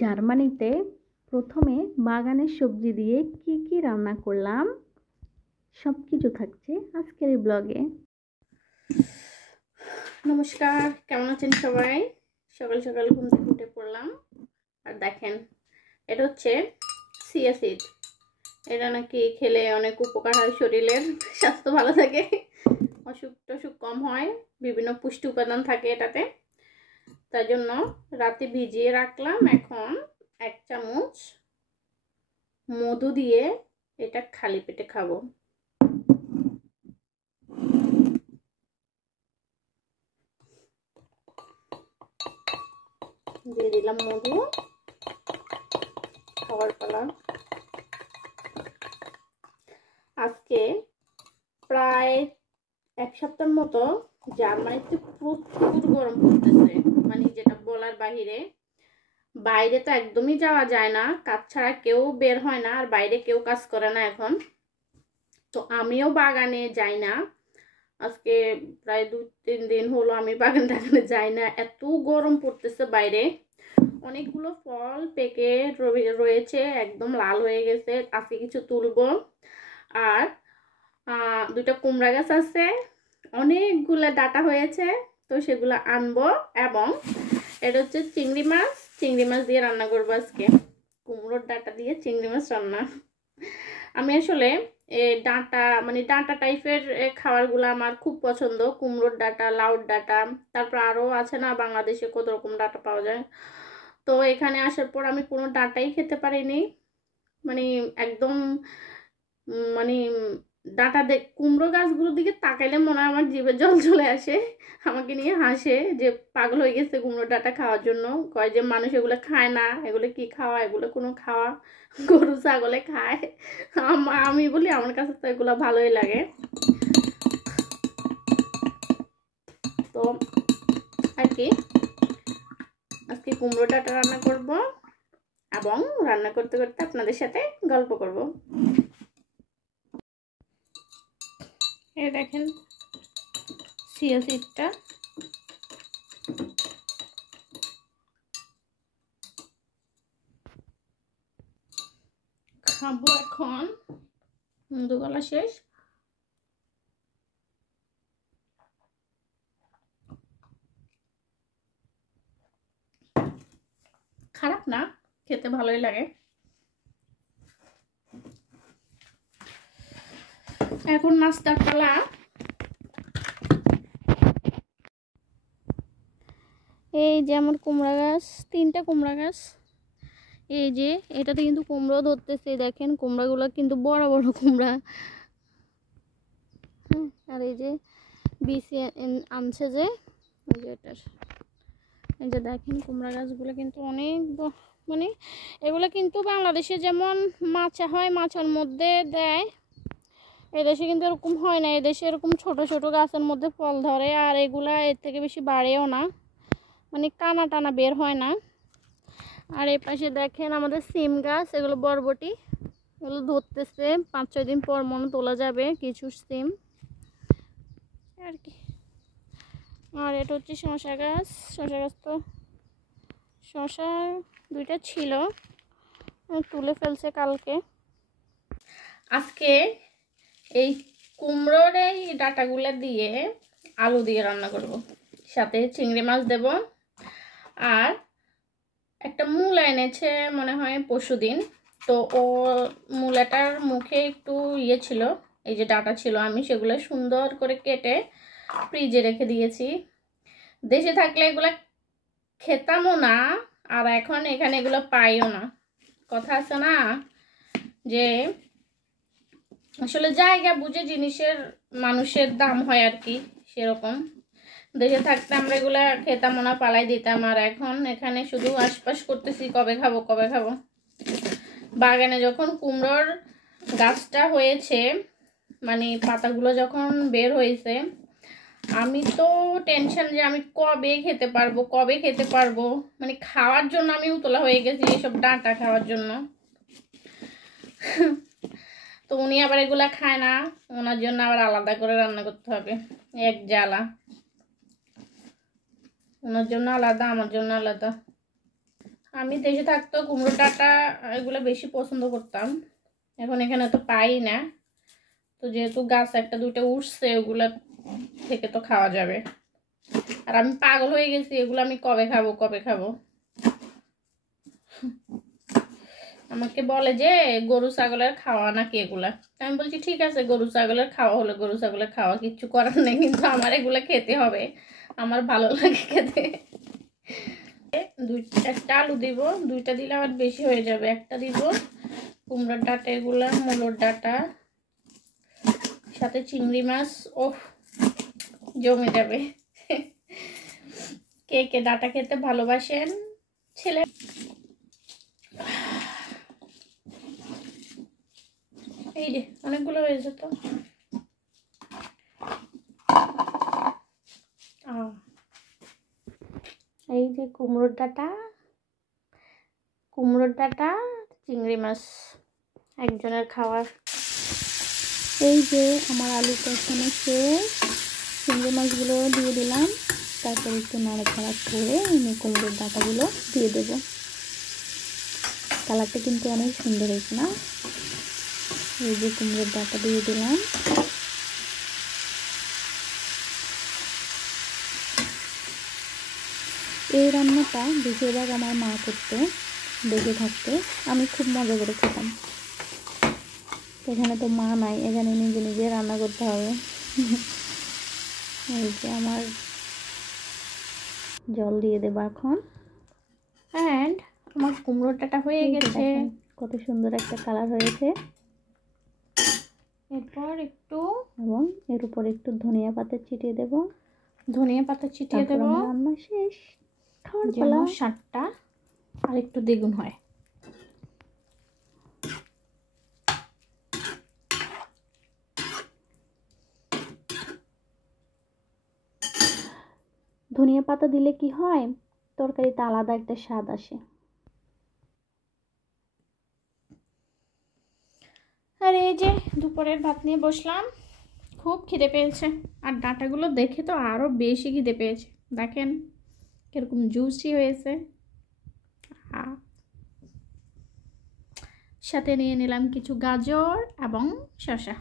জার্মানিতে প্রথমে বাগানের সবজি দিয়ে কি কি রান্না করলাম সব কিছু থাকছে আজকের এই ব্লগে। নমস্কার, কেমন আছেন সবাই? সকাল সকাল ঘুম থেকে উঠে পড়লাম আর দেখেন এটা হচ্ছে চিয়া সিড। এটা নাকি খেলে অনেক উপকার হয়, শরীরের স্বাস্থ্য ভালো থাকে, অসুখ টসুখ কম হয়, বিভিন্ন পুষ্টি উপাদান থাকে এটাতে। তাই জন্য রাতে ভিজিয়ে রাখলাম। এখন 1 চামচ মধু দিয়ে এটা খালি পেটে খাবো। দিয়ে দিলাম মধু, খাবার পালা। আজকে প্রায় 1 সপ্তাহের মতো জার্মানিতে প্রচুর গরম পড়তেছে, মানে যেটা বলার বাহিরে। বাইরে তো একদমই যাওয়া যায় না, কাজ ছাড়া কেউ বের হয় না, আর বাইরে কেউ কাজ করে না এখন। তো আমিও বাগানে যাই না, আজকে প্রায় 2-3 দিন হলো আমি বাগানে যাই না, এত গরম পড়তেছে বাইরে। অনেকগুলো ফল পেকে রয়েছে, একদম লাল হয়ে গেছে, আজকে কিছু তুলবো। আর 2টা কুমড়া গাছ আছে, অনেকগুলো ডাটা হয়েছে, তো সেগুলো আনবো। এবং এটা হচ্ছে চিংড়ি মাছ দিয়ে রান্না করবো আজকে। কুমড়োর ডাটা দিয়ে চিংড়ি মাছ রান্না। আমি আসলে ডাঁটা, মানে ডাঁটা টাইপের খাবারগুলো আমার খুব পছন্দ। কুমড়োর ডাঁটা, লাউর ডাঁটা, তারপর আরও আছে না বাংলাদেশে কত রকম ডাঁটা পাওয়া যায়। তো এখানে আসার পর আমি কোনো ডাঁটাই খেতে পারিনি, মানে একদম মানে ডাঁটা কুমড়ো গাছগুলোর দিকে তাকাইলে মনে হয় আমার জিভে জল চলে আসে। আমাকে নিয়ে হাসে যে পাগল হয়ে গেছে কুমড়ো ডাঁটা খাওয়ার জন্য, কয় যে মানুষ এগুলো খায় না, এগুলো কি খাওয়া, এগুলো কোনো খাওয়া? গরু ছাগলে খায়, আমি বলি আমার কাছে তো এগুলো ভালোই লাগে। তো আর কি, আজকে কুমড়ো ডাঁটা রান্না করব এবং রান্না করতে করতে আপনাদের সাথে গল্প করব। এই দেখেন চিয়া সিডটা, খাবো এখন। মধু গলা শেষ। খারাপ না, খেতে ভালোই লাগে। এখন নাস্তার পালা। এই যে আমার কুমড়া গাছ, 3টা কুমড়া গাছ। এই যে এটাতে কিন্তু কুমড়ো ধরতেছে, দেখেন কুমড়াগুলো কিন্তু বড় বড় কুমড়া। আর এই যে বিসি আনছে যে এটার, এই যে দেখেন কুমড়া গাছগুলো কিন্তু অনেক, মানে এগুলো কিন্তু বাংলাদেশে যেমন মাচা হয়, মাচার মধ্যে দেয়, এদেশে কিন্তু এরকম হয় না। এদেশে এরকম ছোট ছোট গাছের মধ্যে ফল ধরে, আর এগুলা এর থেকে বেশি বাড়েও না, মানে কানা টানা বের হয় না। আর এই পাশে দেখেন আমাদের সিম গাছ, এগুলো বরবটি, এগুলো ধরতেছে, 5-6 দিন পর মনে তোলা যাবে কিছু সিম আর কি। আর এটা হচ্ছে শশা গাছ, তো শশা 2টা ছিল, তুলে ফেলছে কালকে। আজকে এই কুমড়োর এই ডাঁটাগুলো দিয়ে আলু দিয়ে রান্না করব, সাথে চিংড়ি মাছ দেব। আর একটা মূলা এনেছে মনে হয় পরশুদিন, তো ও মূলাটার মুখে একটু ইয়ে ছিল, এই যে ডাঁটা ছিল, আমি সেগুলো সুন্দর করে কেটে ফ্রিজে রেখে দিয়েছি। দেশে থাকলে এগুলো খেতামও না, আর এখন এখানে এগুলো পাইও না। কথা আছে না যে আসলে জায়গা বুঝে জিনিসের মানুষের দাম হয় আর কি, সেরকম। দেশে থাকতে আমরা এগুলা খেতাম না, পালাই দিতাম, আর এখন এখানে শুধু আশপাশ করতেছি কবে খাবো কবে খাবো। বাগানে যখন কুমড়োর গাছটা হয়েছে, মানে পাতাগুলো যখন বের হয়েছে, আমি তো টেনশন যে আমি কবে খেতে পারবো, মানে খাওয়ার জন্য আমি উতলা হয়ে গেছি এসব ডাঁটা খাওয়ার জন্য। তো উনি আবার এগুলা খায় না, ওনার জন্য আবার আলাদা করে রান্না করতে হবে, এক জ্বালা। ওনার জন্য আলাদা, আমার জন্য আলাদা। আমি দেশে থাকতো কুমড়ো ডাঁটা এগুলো বেশি পছন্দ করতাম, এখন এখানে তো পাই না। তো যেহেতু গাছ একটা দুইটা উঠছে, ওগুলা থেকে তো খাওয়া যাবে। আর আমি পাগল হয়ে গেছি, এগুলো আমি কবে খাবো কবে খাবো। আমাকে বলে যে গরু ছাগলের খাওয়া নাকি এগুলা। আমি বলছি ঠিক আছে, গরু ছাগলের খাওয়া হলে গরু ছাগলের খাওয়া, কিচ্ছু করার নেই, কিন্তু আমার এগুলা খেতে হবে, আমার ভালো লাগে খেতে। একটা আলু দিব, দুইটা দিলে আবার বেশি হয়ে যাবে। একটা দিব কুমড়োর ডাঁটা, এগুলা মূলোর ডাঁটা, সাথে চিংড়ি মাছ। ওহ, জমে যাবে। কে কে ডাঁটা খেতে ভালোবাসেন ছেলে? এই যে অনেকগুলো হয়েছে তো। এই যে কুমড়োর ডাঁটা, চিংড়ি মাছ একজনের খাওয়ার। এই যে আমার আলু কষানো শেষ, চিংড়ি মাছগুলো দিয়ে দিলাম, তারপর একটু নাড়াচাড়া করে আমি কুমড়োর ডাঁটাগুলো দিয়ে দেব। কালারটা কিন্তু অনেক সুন্দর হয়েছে না? এই যে কুমড়োর ডাঁটা দিয়ে দিলাম। এই রান্নাটা বেশিরভাগ আমার মা করতো, দেখে থাকতে আমি খুব মজা করে খেতাম। এখানে তো মা নাই, এখানে নিজে নিজে রান্না করতে হবে। এই যে আমার জল দিয়ে দেবো এখন। অ্যান্ড আমার কুমড়োর ডাঁটা হয়ে গেছে, কত সুন্দর একটা কালার হয়েছে। এরপর একটু এবং এর উপর একটু ধনিয়া পাতা ছিটিয়ে দেব। ধনিয়া পাতা ছিটিয়ে দেবো, রান্না শেষ। যেন স্বাদটা আর একটু দ্বিগুণ হয়। ধনিয়া পাতা দিলে কি হয়, তরকারিতে আলাদা একটা স্বাদ আসে। আর এই যে দুপুরের ভাত নিয়ে বসলাম, খুব খিদে পেয়েছে। আর ডাঁটাগুলো দেখে তো আরও বেশি খিদে পেয়েছে, দেখেন কিরকম জুসি হয়েছে। সাথে নিয়ে নিলাম কিছু গাজর এবং শসা।